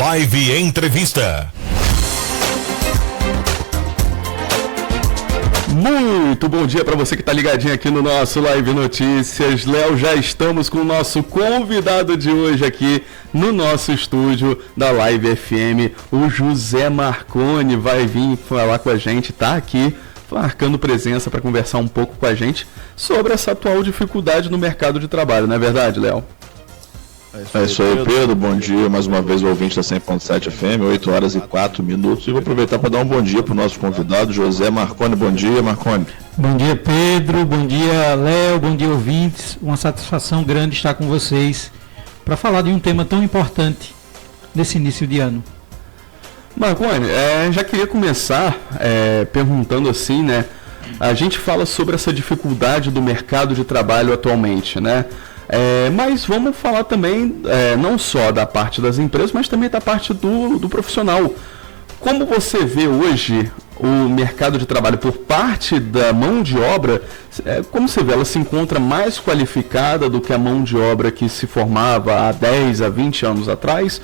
Live Entrevista. Muito bom dia para você que está ligadinho aqui no nosso Live Notícias. Léo, já estamos com o nosso convidado de hoje aqui no nosso estúdio da Live FM. O José Marconi vai vir falar com a gente, tá aqui marcando presença para conversar um pouco com a gente sobre essa atual dificuldade no mercado de trabalho, não é verdade, Léo? É isso aí, Pedro. Bom dia mais uma vez, o ouvinte da 100.7 FM, 8 horas e 4 minutos. E vou aproveitar para dar um bom dia para o nosso convidado, José Marconi. Bom dia, Marconi. Bom dia, Pedro. Bom dia, Léo. Bom dia, ouvintes. Uma satisfação grande estar com vocês para falar de um tema tão importante nesse início de ano. Marconi, já queria começar perguntando assim, né? A gente fala sobre essa dificuldade do mercado de trabalho atualmente, né? Mas vamos falar também não só da parte das empresas, mas também da parte do profissional. Como você vê hoje o mercado de trabalho por parte da mão de obra, como você vê, ela se encontra mais qualificada do que a mão de obra que se formava há 10, há 20 anos atrás?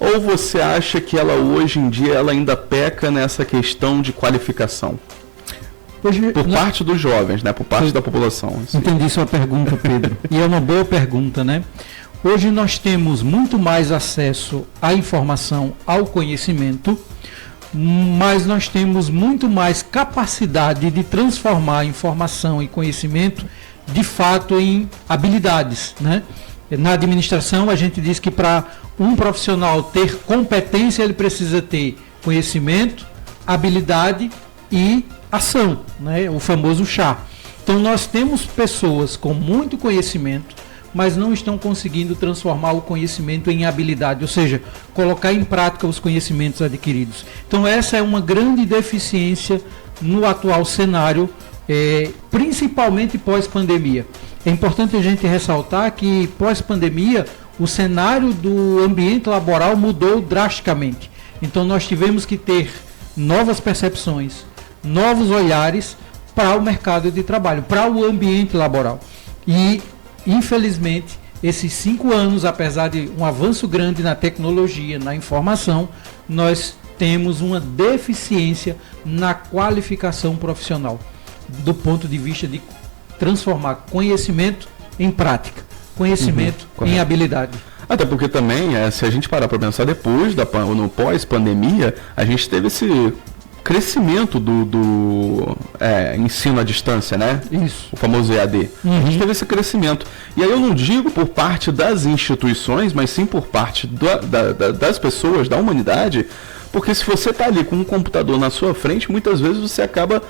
Ou você acha que ela hoje em dia ela ainda peca nessa questão de qualificação? Por parte dos jovens, né? Por parte da população. Assim. Entendi sua pergunta, Pedro. E é uma boa pergunta, né? Hoje nós temos muito mais acesso à informação, ao conhecimento, mas nós temos muito mais capacidade de transformar informação e conhecimento, de fato, em habilidades, né? Na administração, a gente diz que para um profissional ter competência, ele precisa ter conhecimento, habilidade e ação, né? O famoso chá. Então nós temos pessoas com muito conhecimento, mas não estão conseguindo transformar o conhecimento em habilidade, ou seja, colocar em prática os conhecimentos adquiridos. Então essa é uma grande deficiência no atual cenário, principalmente pós-pandemia. É importante a gente ressaltar que pós-pandemia o cenário do ambiente laboral mudou drasticamente. Então nós tivemos que ter novas percepções, novos olhares para o mercado de trabalho, para o ambiente laboral. E, infelizmente, esses 5 anos, apesar de um avanço grande na tecnologia, na informação, nós temos uma deficiência na qualificação profissional, do ponto de vista de transformar conhecimento em prática, conhecimento em habilidade. Até porque também, se a gente parar para pensar, depois, no pós-pandemia, a gente teve esse crescimento do ensino à distância, né? Isso. O famoso EAD. A gente teve esse crescimento. E aí eu não digo por parte das instituições, mas sim por parte das pessoas, da humanidade, porque se você está ali com um computador na sua frente, muitas vezes você acaba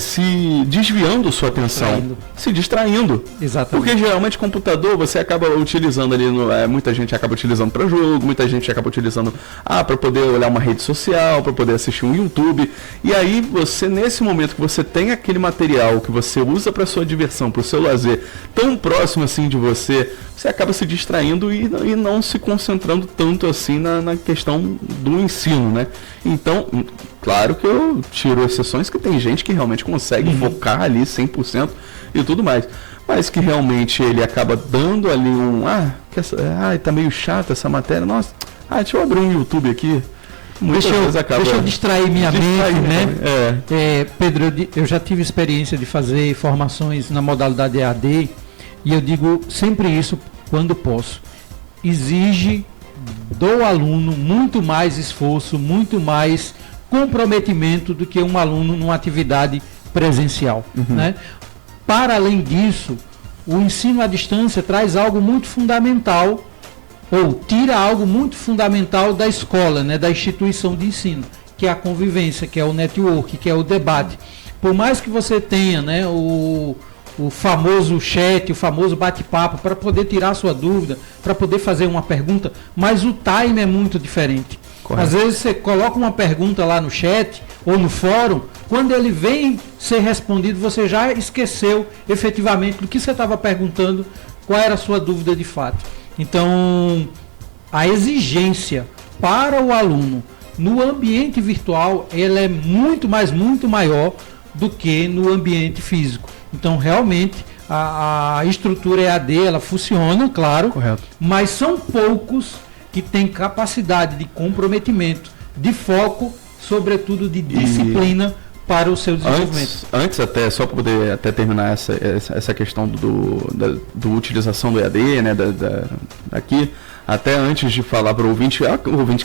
se desviando sua atenção, se distraindo. Exatamente. Porque geralmente computador você acaba utilizando ali, muita gente acaba utilizando para jogo, muita gente acaba utilizando para poder olhar uma rede social, para poder assistir um YouTube. E aí você, nesse momento que você tem aquele material que você usa para sua diversão, para o seu lazer, tão próximo assim de você, você acaba se distraindo e não se concentrando tanto assim na questão do ensino, né? Então, claro que eu tiro exceções, que tem gente que realmente consegue focar ali 100% e tudo mais, mas que realmente ele acaba dando ali tá meio chato essa matéria, nossa, deixa eu abrir um YouTube aqui. Deixa eu distrair minha mente, né? Pedro, eu já tive experiência de fazer formações na modalidade EAD e eu digo sempre isso quando posso. Exige do aluno muito mais esforço, muito mais comprometimento do que um aluno numa atividade presencial, né? Para além disso, o ensino à distância traz algo muito fundamental, ou tira algo muito fundamental da escola, né, da instituição de ensino, que é a convivência, que é o network, que é o debate. Por mais que você tenha, né, o famoso chat, o famoso bate-papo, para poder tirar sua dúvida, para poder fazer uma pergunta, mas o time é muito diferente. Correto. Às vezes você coloca uma pergunta lá no chat ou no fórum, quando ele vem ser respondido, você já esqueceu efetivamente do que você estava perguntando, qual era a sua dúvida de fato. Então, a exigência para o aluno no ambiente virtual, ela é muito maior do que no ambiente físico. Então, realmente, a estrutura EAD, ela funciona, claro, correto, mas são poucos que tem capacidade de comprometimento, de foco, sobretudo de disciplina para o seu desenvolvimento. Antes até, só para poder até terminar essa questão do utilização do EAD, né, aqui, até antes de falar para o ouvinte,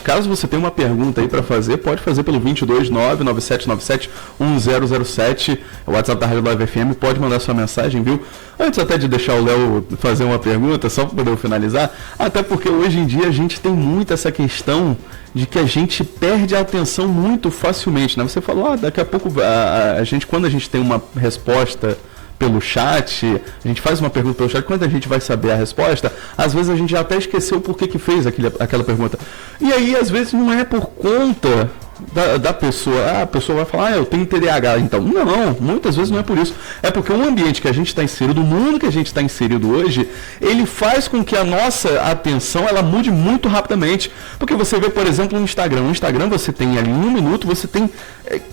caso você tenha uma pergunta aí para fazer, pode fazer pelo 22997971007, o WhatsApp da Rádio Live FM, pode mandar sua mensagem, viu? Antes até de deixar o Léo fazer uma pergunta, só para poder finalizar, até porque hoje em dia a gente tem muito essa questão de que a gente perde a atenção muito facilmente, né? Você falou, daqui a pouco quando a gente tem uma resposta pelo chat, a gente faz uma pergunta pelo chat, quando a gente vai saber a resposta, às vezes a gente já até esqueceu por que fez aquela pergunta. E aí, às vezes, não é por conta da pessoa. A pessoa vai falar, eu tenho TDAH, então. Não, muitas vezes não é por isso. É porque o ambiente que a gente está inserido, o mundo que a gente está inserido hoje, ele faz com que a nossa atenção, ela mude muito rapidamente. Porque você vê, por exemplo, no Instagram. No Instagram você tem ali, em 1 minuto, você tem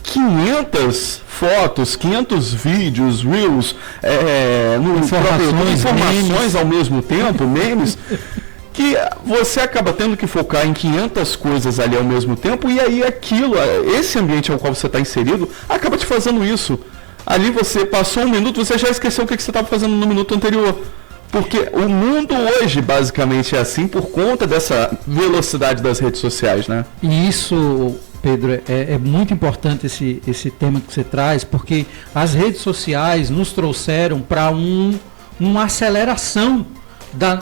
500 fotos, 500 vídeos, reels, informações ao mesmo tempo, memes, que você acaba tendo que focar em 500 coisas ali ao mesmo tempo, e aí esse ambiente ao qual você está inserido, acaba te fazendo isso. Ali você passou 1 minuto, você já esqueceu o que você estava fazendo no minuto anterior. Porque o mundo hoje, basicamente, é assim por conta dessa velocidade das redes sociais, né? E isso, Pedro, é muito importante esse tema que você traz, porque as redes sociais nos trouxeram para uma aceleração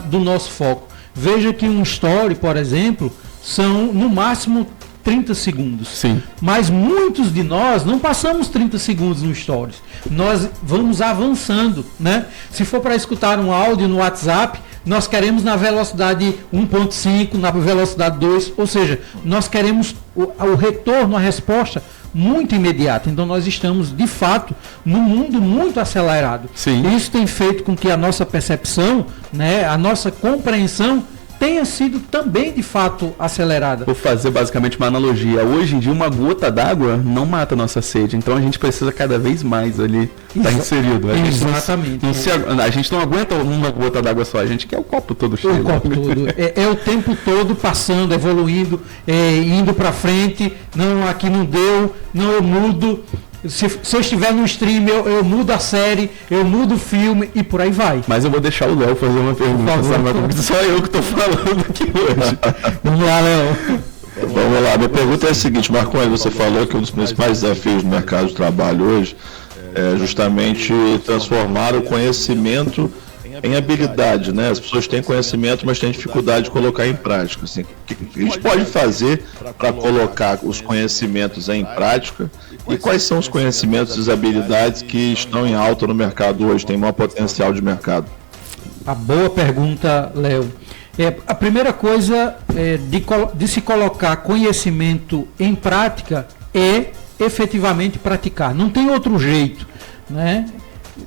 do nosso foco. Veja que um story, por exemplo, são no máximo 30 segundos. Sim. Mas muitos de nós não passamos 30 segundos no stories. Nós vamos avançando, né? Se for para escutar um áudio no WhatsApp, nós queremos na velocidade 1.5, na velocidade 2, ou seja, nós queremos o retorno, a resposta muito imediata. Então nós estamos, de fato, num mundo muito acelerado. Sim. Isso tem feito com que a nossa percepção, né, a nossa compreensão tenha sido também, de fato, acelerada. Vou fazer basicamente uma analogia. Hoje em dia, uma gota d'água não mata a nossa sede. Então a gente precisa cada vez mais ali estar inserido. Exatamente. A gente não aguenta uma gota d'água só. A gente quer o copo todo cheio. O copo todo. É o tempo todo passando, evoluindo, indo para frente. Não, aqui não deu. Não, eu mudo. Se eu estiver no stream, eu mudo a série, eu mudo o filme e por aí vai. Mas eu vou deixar o Léo fazer uma pergunta, sabe? Só eu que estou falando aqui hoje. Vamos lá, Léo. Vamos lá, minha pergunta é a seguinte, Marconi, você falou que um dos principais desafios no mercado de trabalho hoje é justamente transformar o conhecimento em habilidade, né? As pessoas têm conhecimento, mas têm dificuldade de colocar em prática. Assim, o que a gente pode fazer para colocar os conhecimentos em prática? E quais são os conhecimentos e as habilidades que estão em alta no mercado hoje, tem maior potencial de mercado? A boa pergunta, Léo. A primeira coisa de se colocar conhecimento em prática é efetivamente praticar. Não tem outro jeito, né?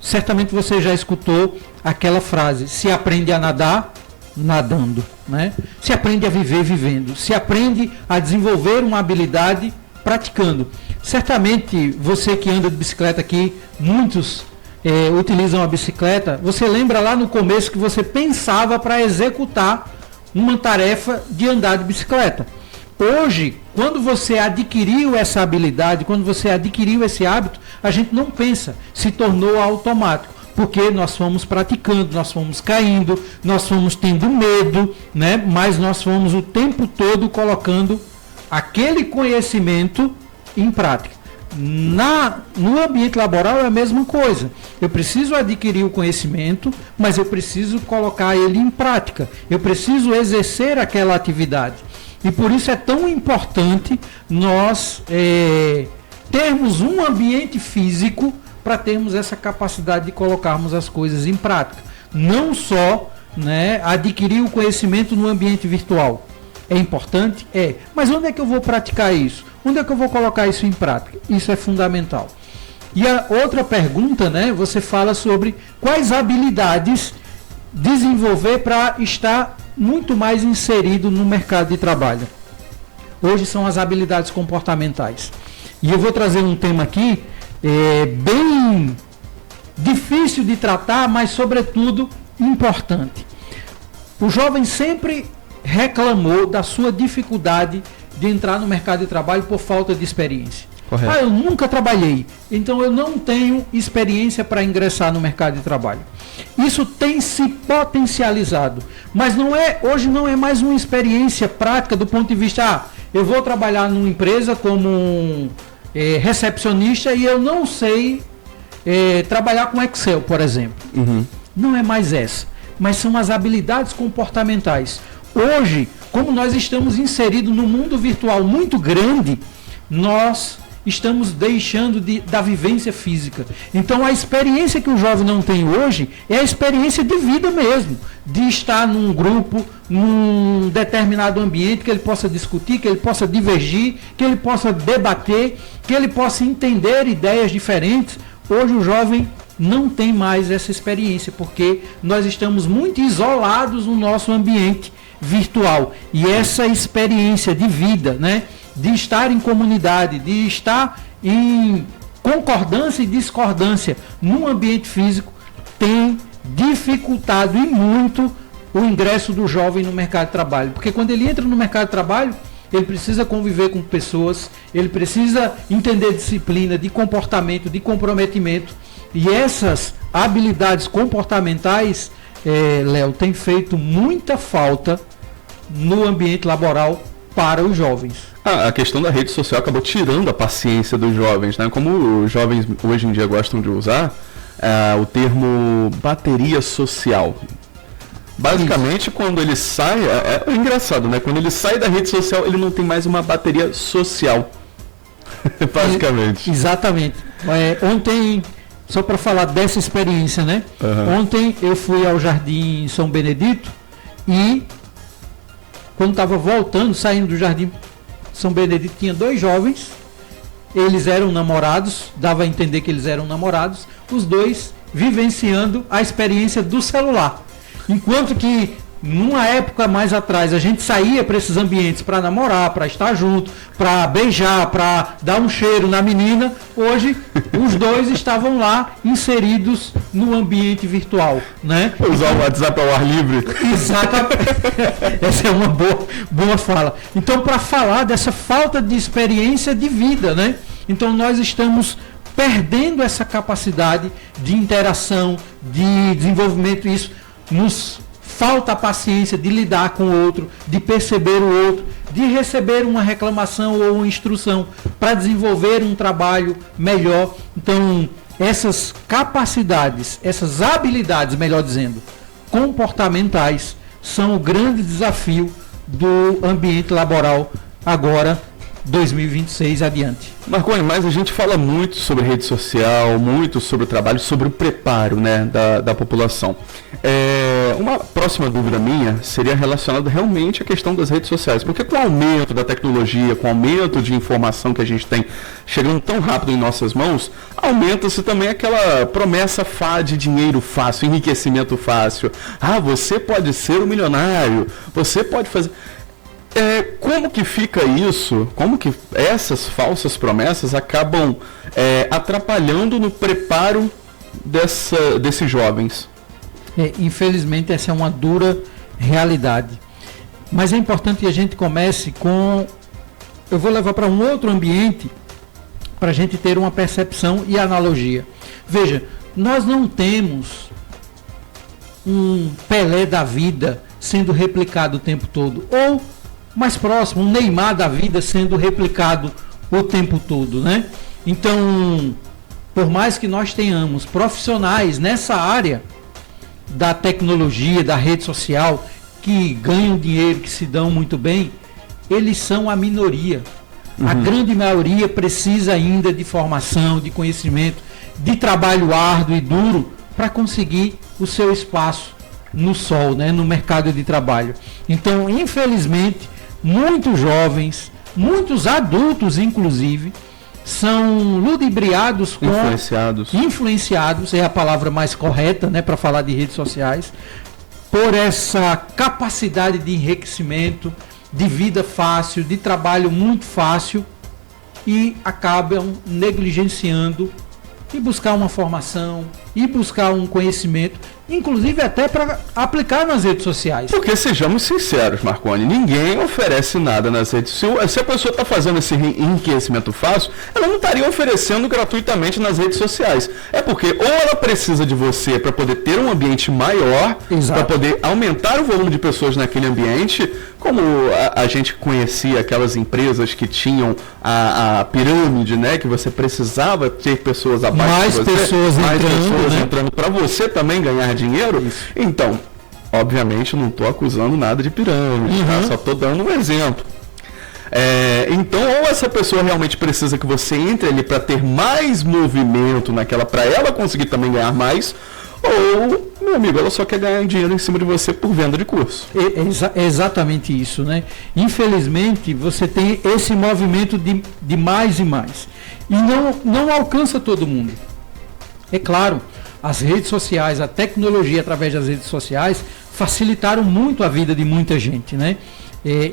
Certamente você já escutou aquela frase: se aprende a nadar, nadando, né? Se aprende a viver, vivendo. Se aprende a desenvolver uma habilidade, praticando. Certamente você que anda de bicicleta aqui, muitos utilizam a bicicleta. Você lembra lá no começo que você pensava para executar uma tarefa de andar de bicicleta. Hoje, quando você adquiriu essa habilidade, quando você adquiriu esse hábito, a gente não pensa, se tornou automático. Porque nós fomos praticando, nós fomos caindo, nós fomos tendo medo, né? Mas nós fomos o tempo todo colocando aquele conhecimento em prática. No ambiente laboral é a mesma coisa. Eu preciso adquirir o conhecimento, mas eu preciso colocar ele em prática. Eu preciso exercer aquela atividade. E por isso é tão importante nós termos um ambiente físico para termos essa capacidade de colocarmos as coisas em prática. Não só, né, adquirir o conhecimento no ambiente virtual. É importante? É. Mas onde é que eu vou praticar isso? Onde é que eu vou colocar isso em prática? Isso é fundamental. E a outra pergunta, né? Você fala sobre quais habilidades desenvolver para estar muito mais inserido no mercado de trabalho. Hoje são as habilidades comportamentais. E eu vou trazer um tema aqui bem difícil de tratar, mas sobretudo importante. O jovem sempre reclamou da sua dificuldade de entrar no mercado de trabalho por falta de experiência. Correto. Eu nunca trabalhei, então eu não tenho experiência para ingressar no mercado de trabalho. Isso tem se potencializado, mas hoje não é mais uma experiência prática do ponto de vista, eu vou trabalhar numa empresa como recepcionista e eu não sei trabalhar com Excel, por exemplo. Uhum. Não é mais essa, mas são as habilidades comportamentais. Hoje, como nós estamos inseridos num mundo virtual muito grande, nós estamos deixando da vivência física. Então a experiência que o jovem não tem hoje é a experiência de vida mesmo, de estar num grupo, num determinado ambiente que ele possa discutir, que ele possa divergir, que ele possa debater, que ele possa entender ideias diferentes. Hoje o jovem não tem mais essa experiência, porque nós estamos muito isolados no nosso ambiente virtual. E essa experiência de vida, né, de estar em comunidade, de estar em concordância e discordância num ambiente físico, tem dificultado e muito o ingresso do jovem no mercado de trabalho. Porque quando ele entra no mercado de trabalho, ele precisa conviver com pessoas, ele precisa entender disciplina, de comportamento, de comprometimento. E essas habilidades comportamentais, Léo, tem feito muita falta no ambiente laboral para os jovens. A questão da rede social acabou tirando a paciência dos jovens, né? Como os jovens hoje em dia gostam de usar o termo bateria social. Basicamente, quando ele sai, é engraçado, né? Quando ele sai da rede social, ele não tem mais uma bateria social. Basicamente. Exatamente. Ontem, só para falar dessa experiência, né? Uhum. Ontem eu fui ao Jardim São Benedito e quando estava voltando, saindo do Jardim São Benedito, tinha 2 jovens, eles eram namorados, dava a entender que eles eram namorados, os 2 vivenciando a experiência do celular. Enquanto que, numa época mais atrás, a gente saía para esses ambientes para namorar, para estar junto, para beijar, para dar um cheiro na menina, hoje os 2 estavam lá inseridos no ambiente virtual, né? Usar o WhatsApp ao ar livre. Exatamente. Essa é uma boa fala. Então, para falar dessa falta de experiência de vida, né? Então, nós estamos perdendo essa capacidade de interação, de desenvolvimento. Isso nos falta a paciência de lidar com o outro, de perceber o outro, de receber uma reclamação ou uma instrução para desenvolver um trabalho melhor. Então, essas capacidades, essas habilidades, melhor dizendo, comportamentais, são o grande desafio do ambiente laboral agora, 2026 adiante. Marconi, mas a gente fala muito sobre rede social, muito sobre o trabalho, sobre o preparo, né, da população. Uma próxima dúvida minha seria relacionada realmente à questão das redes sociais, porque com o aumento da tecnologia, com o aumento de informação que a gente tem chegando tão rápido em nossas mãos, aumenta-se também aquela promessa de dinheiro fácil, enriquecimento fácil. Você pode ser um milionário, você pode fazer... Como que fica isso? Como que essas falsas promessas acabam atrapalhando no preparo desses jovens? Infelizmente, essa é uma dura realidade. Mas é importante que a gente comece com... Eu vou levar para um outro ambiente para a gente ter uma percepção e analogia. Veja, nós não temos um Pelé da vida sendo replicado o tempo todo. Ou... mais próximo, um Neymar da vida sendo replicado o tempo todo, né? Então, por mais que nós tenhamos profissionais nessa área da tecnologia, da rede social, que ganham dinheiro, que se dão muito bem, eles são a minoria. A grande maioria precisa ainda de formação, de conhecimento, de trabalho árduo e duro para conseguir o seu espaço no sol, né? No mercado de trabalho. Então, infelizmente, muitos jovens, muitos adultos inclusive, são ludibriados com... Influenciados é a palavra mais correta, né, para falar de redes sociais, por essa capacidade de enriquecimento, de vida fácil, de trabalho muito fácil, e acabam negligenciando e buscar uma formação, e buscar um conhecimento inclusive até para aplicar nas redes sociais. Porque sejamos sinceros, Marconi, ninguém oferece nada nas redes sociais. Se a pessoa está fazendo esse enriquecimento fácil, ela não estaria oferecendo gratuitamente nas redes sociais. É porque ou ela precisa de você para poder ter um ambiente maior, para poder aumentar o volume de pessoas naquele ambiente, como a gente conhecia aquelas empresas que tinham a pirâmide, né, que você precisava ter pessoas abaixo de você, mais pessoas entrando para você também ganhar dinheiro. Isso. Então, obviamente, não estou acusando nada de pirâmide, tá? Só estou dando um exemplo. Então, ou essa pessoa realmente precisa que você entre ali para ter mais movimento naquela, para ela conseguir também ganhar mais, ou, meu amigo, ela só quer ganhar dinheiro em cima de você por venda de curso. É exatamente isso, né? Infelizmente, você tem esse movimento de mais e mais. E não alcança todo mundo. É claro, as redes sociais, a tecnologia através das redes sociais facilitaram muito a vida de muita gente, né?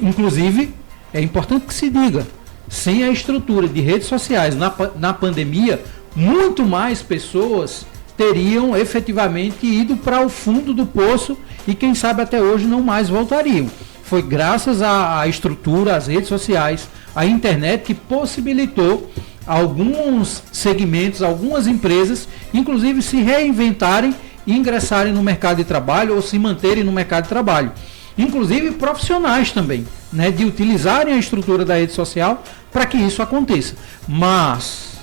Inclusive, é importante que se diga, sem a estrutura de redes sociais na pandemia, muito mais pessoas teriam efetivamente ido para o fundo do poço e quem sabe até hoje não mais voltariam. Foi graças à estrutura, às redes sociais, à internet que possibilitou alguns segmentos, algumas empresas, inclusive se reinventarem e ingressarem no mercado de trabalho ou se manterem no mercado de trabalho. Inclusive profissionais também, né, de utilizarem a estrutura da rede social para que isso aconteça. Mas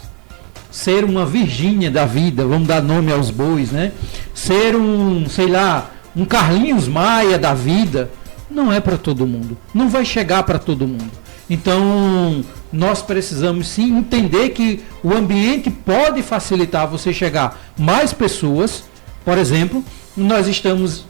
ser uma Virgínia da vida, vamos dar nome aos bois, né? Ser um Carlinhos Maia da vida, não é para todo mundo, não vai chegar para todo mundo. Então, nós precisamos sim entender que o ambiente pode facilitar você chegar mais pessoas. Por exemplo, nós estamos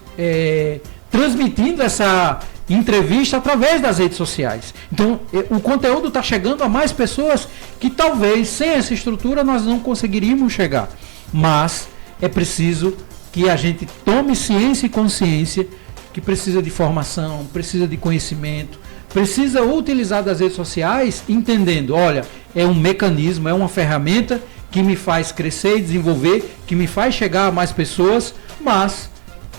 transmitindo essa entrevista através das redes sociais. Então, o conteúdo está chegando a mais pessoas que talvez sem essa estrutura nós não conseguiríamos chegar. Mas é preciso que a gente tome ciência e consciência que precisa de formação, precisa de conhecimento, precisa utilizar das redes sociais entendendo, olha, é um mecanismo, é uma ferramenta que me faz crescer e desenvolver, que me faz chegar a mais pessoas, mas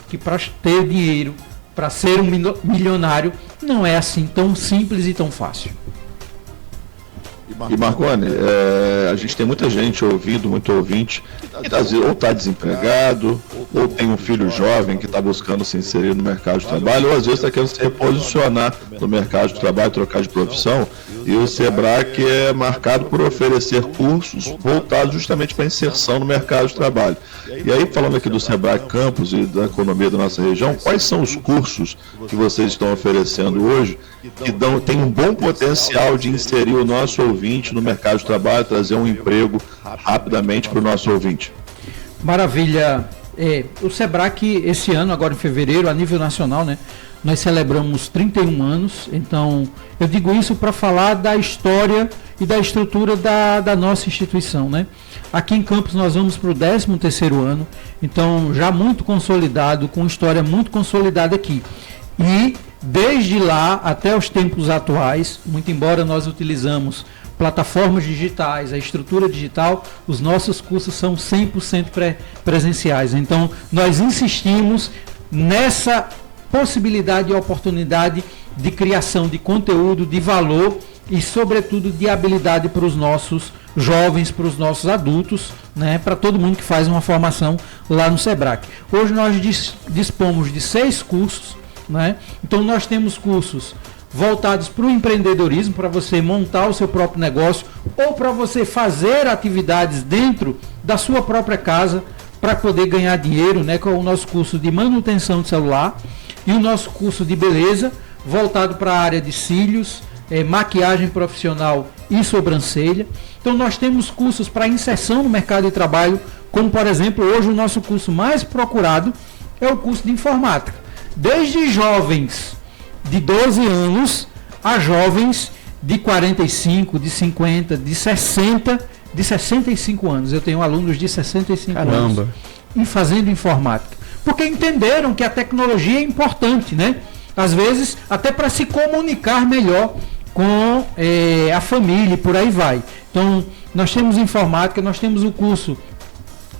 que para ter dinheiro, para ser um milionário, não é assim tão simples e tão fácil. E Marconi, a gente tem muita gente ouvindo, muito ouvinte, que ou está desempregado, ou tem um filho jovem que está buscando se inserir no mercado de trabalho, ou às vezes está querendo se reposicionar no mercado de trabalho, trocar de profissão, e o SEBRAC é marcado por oferecer cursos voltados justamente para a inserção no mercado de trabalho. E aí, falando aqui do SEBRAC Campus e da economia da nossa região, quais são os cursos que vocês estão oferecendo hoje que tem um bom potencial de inserir o nosso ouvinte no mercado de trabalho, trazer um emprego rapidamente para o nosso ouvinte? Maravilha. O SEBRAC, esse ano, agora em fevereiro, a nível nacional, né, nós celebramos 31 anos. Então, eu digo isso para falar da história e da estrutura da nossa instituição, né? Aqui em Campos nós vamos para o 13º ano, então já muito consolidado, com história muito consolidada aqui. E desde lá até os tempos atuais, muito embora nós utilizamos plataformas digitais, a estrutura digital, os nossos cursos são 100% presenciais. Então, nós insistimos nessa possibilidade e oportunidade de criação de conteúdo, de valor e, sobretudo, de habilidade para os nossos jovens, para os nossos adultos, né, para todo mundo que faz uma formação lá no SEBRAC. Hoje nós dispomos de 6 cursos, né? Então nós temos cursos voltados para o empreendedorismo, para você montar o seu próprio negócio ou para você fazer atividades dentro da sua própria casa para poder ganhar dinheiro, né, com o nosso curso de manutenção de celular e o nosso curso de beleza voltado para a área de cílios, maquiagem profissional e sobrancelha. Então nós temos cursos para inserção no mercado de trabalho, como por exemplo, hoje o nosso curso mais procurado é o curso de informática. Desde jovens de 12 anos a jovens de 45, de 50, de 60, de 65 anos. Eu tenho alunos de 65 anos e fazendo informática. Porque entenderam que a tecnologia é importante, né? Às vezes, até para se comunicar melhor com a família e por aí vai. Então, nós temos informática, nós temos o curso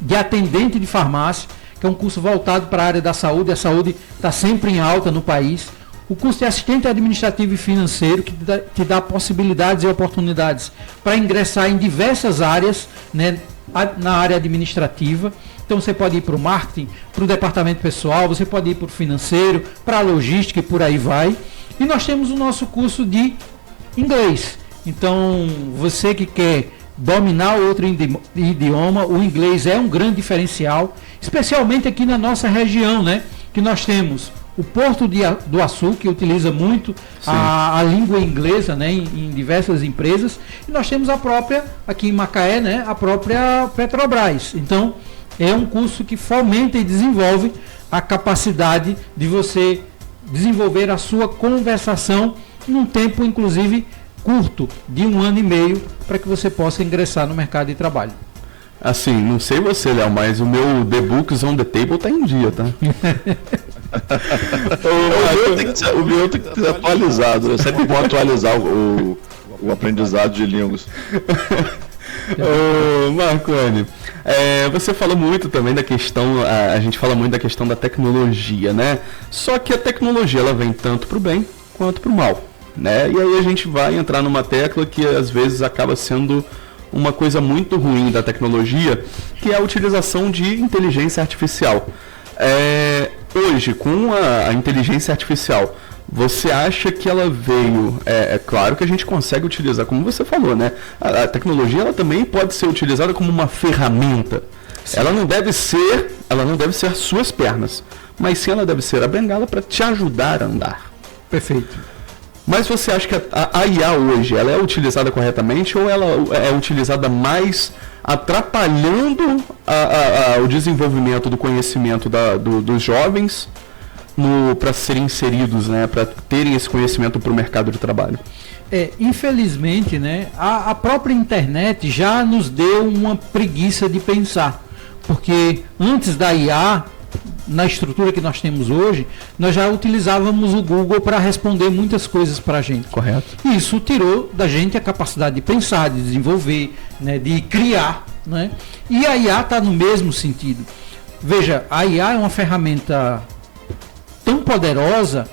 de atendente de farmácia, que é um curso voltado para a área da saúde. A saúde está sempre em alta no país. O curso de assistente administrativo e financeiro, que te dá possibilidades e oportunidades para ingressar em diversas áreas, né, na área administrativa. Então você pode ir para o marketing, para o departamento pessoal, você pode ir para o financeiro, para a logística e por aí vai. E nós temos o nosso curso de inglês. Então você que quer dominar outro idioma, o inglês é um grande diferencial, especialmente aqui na nossa região, né? Que nós temos o Porto do Açu, que utiliza muito a língua inglesa, né, em diversas empresas, e nós temos a própria, aqui em Macaé, né, a própria Petrobras. Então, é um curso que fomenta e desenvolve a capacidade de você desenvolver a sua conversação num tempo, inclusive, curto, de 1 ano e meio, para que você possa ingressar no mercado de trabalho. Assim, não sei você, Léo, mas o meu The Books on the Table tá em dia, tá? O meu tem que ser atualizado. É sempre bom atualizar o aprendizado de línguas. Ô, Marconi, você falou muito também da questão, a gente fala muito da questão da tecnologia, né? Só que a tecnologia, ela vem tanto para o bem quanto para o mal, né? E aí a gente vai entrar numa tecla que às vezes acaba sendo uma coisa muito ruim da tecnologia, que é a utilização de inteligência artificial. Hoje, com a inteligência artificial, você acha que ela veio... É claro que a gente consegue utilizar, como você falou, né? A tecnologia, ela também pode ser utilizada como uma ferramenta. Sim. Ela não deve ser as suas pernas, mas sim ela deve ser a bengala para te ajudar a andar. Perfeito. Mas você acha que a IA hoje, ela é utilizada corretamente ou ela é utilizada mais atrapalhando o desenvolvimento do conhecimento dos jovens para serem inseridos, né, para terem esse conhecimento para o mercado de trabalho? Infelizmente, né, a própria internet já nos deu uma preguiça de pensar, porque antes da IA, na estrutura que nós temos hoje, nós já utilizávamos o Google para responder muitas coisas para a gente. Correto. E isso tirou da gente a capacidade de pensar, de desenvolver, né, de criar, né? E a IA está no mesmo sentido. Veja, a IA é uma ferramenta tão poderosa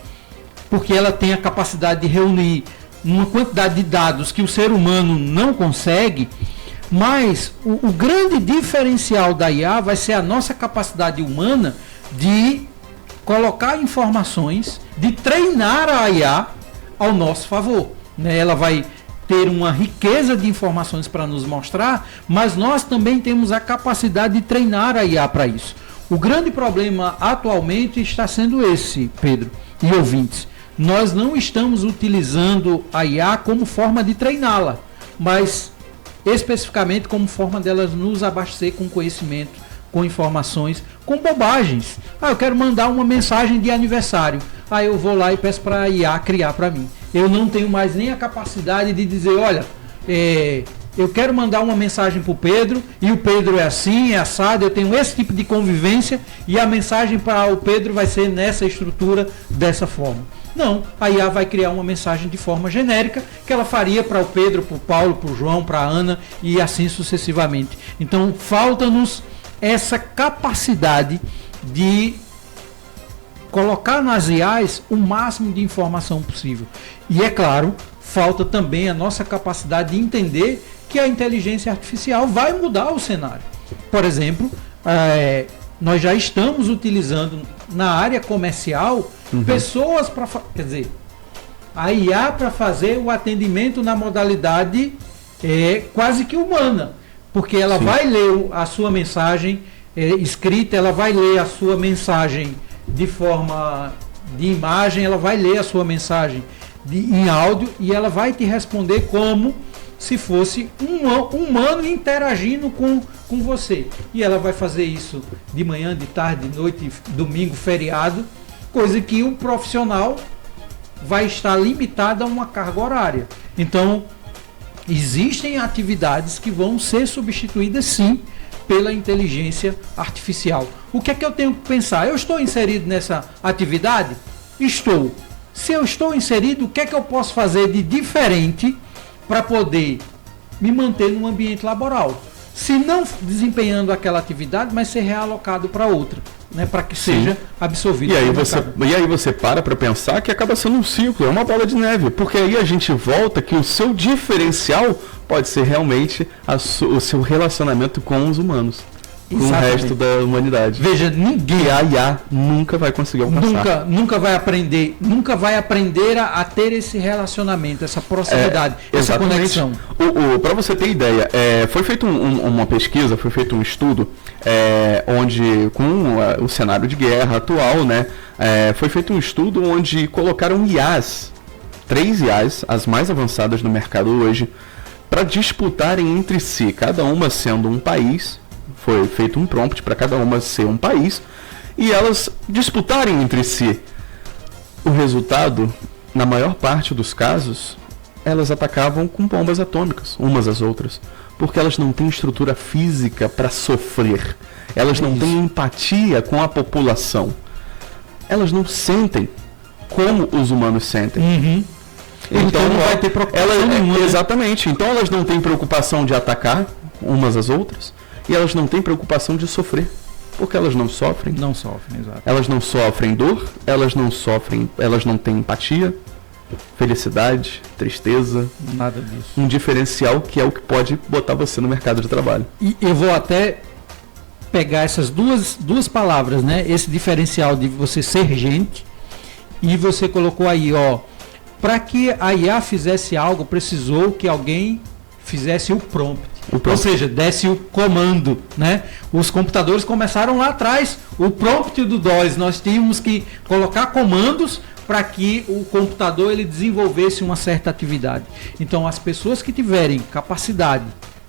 porque ela tem a capacidade de reunir uma quantidade de dados que o ser humano não consegue. Mas o grande diferencial da IA vai ser a nossa capacidade humana de colocar informações, de treinar a IA ao nosso favor, né? Ela vai ter uma riqueza de informações para nos mostrar, mas nós também temos a capacidade de treinar a IA para isso. O grande problema atualmente está sendo esse, Pedro e ouvintes. Nós não estamos utilizando a IA como forma de treiná-la, mas especificamente como forma delas nos abastecer com conhecimento, com informações, com bobagens. Eu quero mandar uma mensagem de aniversário. Eu vou lá e peço para a IA criar para mim. Eu não tenho mais nem a capacidade de dizer, olha, eu quero mandar uma mensagem para o Pedro, e o Pedro é assim, é assado, eu tenho esse tipo de convivência, e a mensagem para o Pedro vai ser nessa estrutura, dessa forma. Não, a IA vai criar uma mensagem de forma genérica que ela faria para o Pedro, para o Paulo, para o João, para a Ana e assim sucessivamente. Então, falta-nos essa capacidade de colocar nas IAs o máximo de informação possível. E é claro, falta também a nossa capacidade de entender que a inteligência artificial vai mudar o cenário. Por exemplo, nós já estamos utilizando na área comercial pessoas para, quer dizer, a IA para fazer o atendimento na modalidade quase que humana, porque ela vai ler a sua mensagem escrita, ela vai ler a sua mensagem de forma de imagem, ela vai ler a sua mensagem em áudio e ela vai te responder como se fosse um humano interagindo com você. E ela vai fazer isso de manhã, de tarde, de noite, domingo, feriado, coisa que o profissional vai estar limitado a uma carga horária. Então, existem atividades que vão ser substituídas sim pela inteligência artificial. O que é que eu tenho que pensar? Eu estou inserido nessa atividade? Estou. Se eu estou inserido, o que é que eu posso fazer de diferente para poder me manter no ambiente laboral? Se não desempenhando aquela atividade, mas ser realocado para outra. né, para que seja absorvido. E aí pelo você para pensar que acaba sendo um ciclo, é uma bola de neve, porque aí a gente volta que o seu diferencial pode ser realmente o seu relacionamento com os humanos, com o resto da humanidade. Veja, ninguém... E a IA nunca vai conseguir alcançar. Nunca vai aprender a ter esse relacionamento, essa proximidade, essa conexão. Para você ter ideia, foi feita uma pesquisa, foi feito um estudo, onde com o cenário de guerra atual, né, foi feito um estudo onde colocaram IAs, 3 IAs, as mais avançadas no mercado hoje, para disputarem entre si, cada uma sendo um país. Foi feito um prompt para cada uma ser um país e elas disputarem entre si. O resultado, na maior parte dos casos, elas atacavam com bombas atômicas, umas às outras, porque elas não têm estrutura física para sofrer, elas não têm empatia com a população, elas não sentem como os humanos sentem. Então não vai ter preocupação nenhuma. Exatamente, então elas não têm preocupação de atacar umas às outras. E elas não têm preocupação de sofrer, porque elas não sofrem. Não sofrem, exato. Elas não sofrem dor, elas não têm empatia, felicidade, tristeza. Nada disso. Um diferencial que é o que pode botar você no mercado de trabalho. E eu vou até pegar essas duas palavras, né? Esse diferencial de você ser gente, e você colocou aí, para que a IA fizesse algo, precisou que alguém fizesse o prompt. Ou seja, desse o comando, né? Os computadores começaram lá atrás, o prompt do DOS, nós tínhamos que colocar comandos para que o computador ele desenvolvesse uma certa atividade. Então, as pessoas que tiverem capacidade,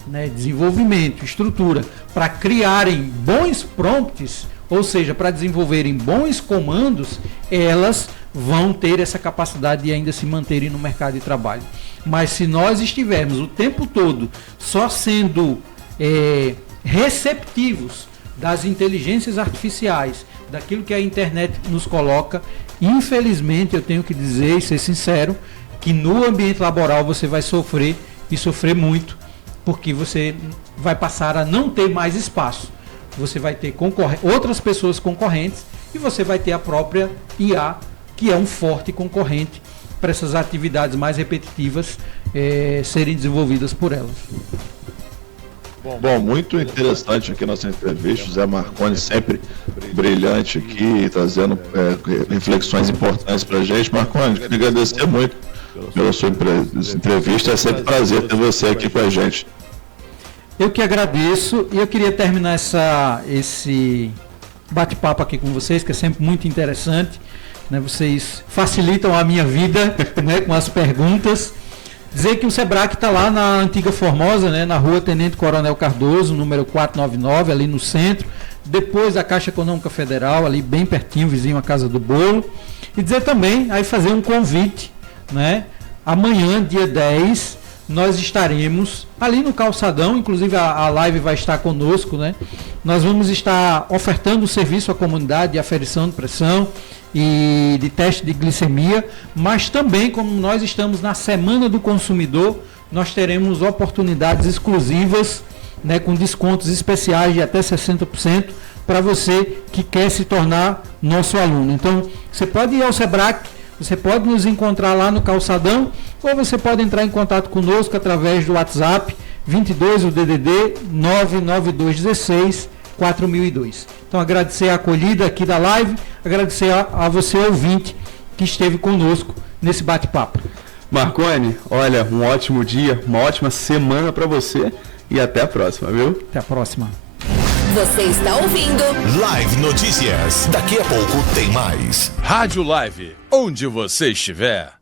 né, desenvolvimento, estrutura, para criarem bons prompts, ou seja, para desenvolverem bons comandos, elas vão ter essa capacidade de ainda se manterem no mercado de trabalho. Mas se nós estivermos o tempo todo só sendo receptivos das inteligências artificiais, daquilo que a internet nos coloca, infelizmente eu tenho que dizer e ser sincero, que no ambiente laboral você vai sofrer e sofrer muito, porque você vai passar a não ter mais espaço. Você vai ter outras pessoas concorrentes e você vai ter a própria IA, que é um forte concorrente para essas atividades mais repetitivas serem desenvolvidas por elas. Bom, muito interessante aqui a nossa entrevista, José Marconi sempre brilhante aqui, trazendo reflexões importantes para a gente. Marconi, queria agradecer muito pela sua entrevista, é sempre um prazer ter você aqui com a gente. Eu que agradeço e eu queria terminar esse bate-papo aqui com vocês, que é sempre muito interessante, né? Vocês facilitam a minha vida, né, com as perguntas. Dizer que o SEBRAC está lá na Antiga Formosa, né, na rua Tenente Coronel Cardoso, número 499, ali no centro, depois da Caixa Econômica Federal, ali bem pertinho, vizinho à Casa do Bolo. E dizer também, aí fazer um convite, né, amanhã, dia 10, nós estaremos ali no Calçadão, inclusive a live vai estar conosco, né? Nós vamos estar ofertando o serviço à comunidade de aferição de pressão e de teste de glicemia, mas também, como nós estamos na Semana do Consumidor, nós teremos oportunidades exclusivas, né, com descontos especiais de até 60% para você que quer se tornar nosso aluno. Então, você pode ir ao SEBRAC, você pode nos encontrar lá no Calçadão, ou você pode entrar em contato conosco através do WhatsApp 22, o DDD 99216 4002. Então, agradecer a acolhida aqui da live, agradecer a você, ouvinte, que esteve conosco nesse bate-papo. Marconi, olha, um ótimo dia, uma ótima semana para você e até a próxima, viu? Até a próxima. Você está ouvindo Live Notícias. Daqui a pouco tem mais. Rádio Live, onde você estiver.